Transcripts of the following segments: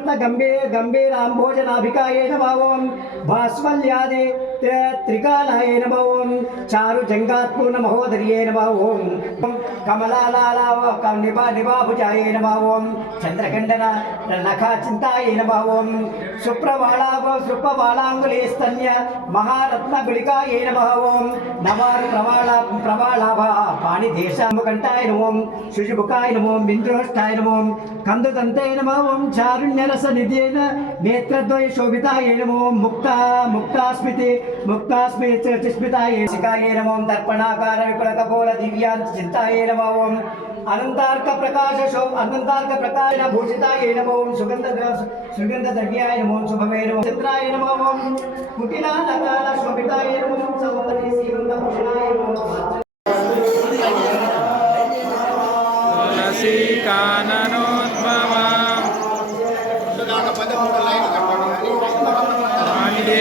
త్రివర్త గంభీర గంభీరాంభోజనాభికాయ నమ ఓం భాస్వల్యాది త్రి- త్రికాలాయ నమ ఓం చారు జంగాత్పూర్ణ మహోదర్యే నమ ఓం కమలాలాల నిభా నిభాభుజాయ నమ ఓం చంద్రఖండన నఖా చింతాయ నమ ఓం సుప్రవాళాభ సుప్రవాళాంగులే స్తన్య మహారత్న గుళికాయ నమ ఓం నవారు ప్రవాళ ప్రవాళాభ పాణి దేశాముకంఠాయ నమో శుశుభుకాయ నమో బింద్రోష్టాయ నమో కందుదంతాయ నమో ఓం చారుణ్యరస నిధేన నేత్రద్వయ శోభితాయ నమోం ముక్త ముక్తాస్మితి ముక్తాస్మి స్మితాయ శికాయ నమో దర్పణాకార విపుల కపోల దివ్యాంత చింతాయ నమో ఓం. అనంతార్క ప్రకాశ అనంతార్క ప్రకాశ భూషితాయ నమో సుగంధ సుగంధ ద్రవ్యాయ నమో శుభమే నమో చిత్రాయ నమో ఓం. కుటిలాకార శోభితాయ నమో సౌందర్య శ్రీమంత భూషణాయ నమో తులసీ కాననోద్భవా. వాణిదే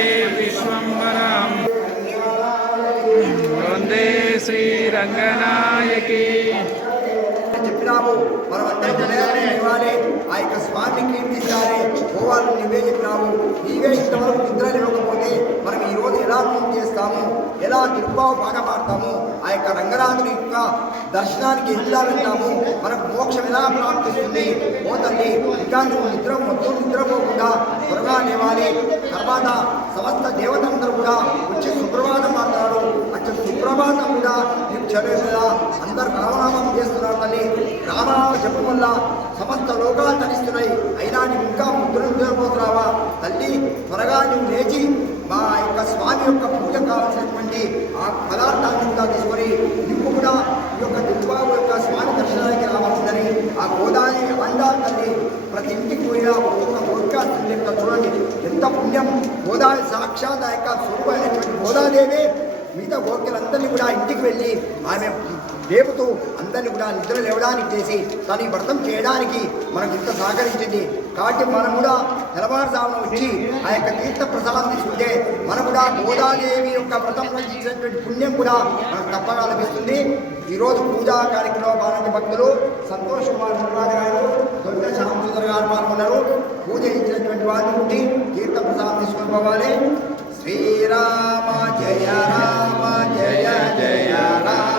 శ్రీ రంగనాయకి శ్రీరంగనాయకి. చెప్పినాము. మనం అందరికీ నిలయాన్ని ఇవ్వాలి. ఆ యొక్క స్వామిని కీర్తించాలి. పోవాలని నువ్వే చెప్పినాము. నీవే ఇంతవరకు నిద్ర లేవకపోతే మనం ఈ రోజు ఎలా పూజ చేస్తాము? ఎలా తిరుపావు బాగా పాడతాము ఆ యొక్క రంగనాథుని యొక్క దర్శనానికి ఎలా వెళ్తాము? మనకు మోక్షం ఎలా ప్రాప్తిస్తుంది? ఓ తల్లి ఇంకా నువ్వు నిద్ర మొత్తం నిద్రపోకుండా త్వరగా లేవాలి. తర్వాత సమస్త దేవతలందరూ కూడా వచ్చి సుప్రభాతం మాత్రం సమస్త లోకాలు తరిస్తున్నాయి అయినా నీవు ఇంకా ముద్రలు నిద్రపోతున్నావా తల్లి త్వరగా నువ్వు లేచి మా యొక్క స్వామి యొక్క పూజ కావాల్సినటువంటి ఆ పదార్థాన్ని కూడా తీసుకొని నువ్వు కూడా ఈ యొక్క దుర్బాబు యొక్క స్వామి దర్శనానికి రావాల్సిందని ఆ గోదావరి అందాలు తల్లి ప్రతి ఇంటికి పోయినా ఒక్కొక్క గోపికాస్తుల యొక్క చూడండి. ఎంత పుణ్యం. గోదావరి సాక్షాత్ ఆ యొక్క స్వరూపమైనటువంటి గోదాదేవి మిగతా గోపికలందరినీ కూడా ఇంటికి వెళ్ళి ఆమె లేపుతూ అందరిని కూడా నిద్ర లేవడానికి చేసి తన ఈ వ్రతం చేయడానికి మనకు ఇంత సహకరించింది. కాబట్టి మనం కూడా తెల్లవారుజామున వచ్చి ఆ యొక్క తీర్థ ప్రసాదం తీసుకుంటే మనం కూడా గోదాదేవి యొక్క వ్రతం చేసినటువంటి పుణ్యం కూడా మనకు తప్పగా లభిస్తుంది. ఈరోజు పూజా కార్యక్రమంలో పాల్గొనే భక్తులు సంతోష్ కుమార్ మురాజు గారు దొడ్డ శ్యామసుందర్ గారు పాల్గొన్నారు. పూజ ఇచ్చినటువంటి వారి నుండి తీర్థ ప్రసాదం తీసుకొని పోవాలి. శ్రీరామ జయ రామ జయ జయ రామ.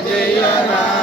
శ్రీరామ జయ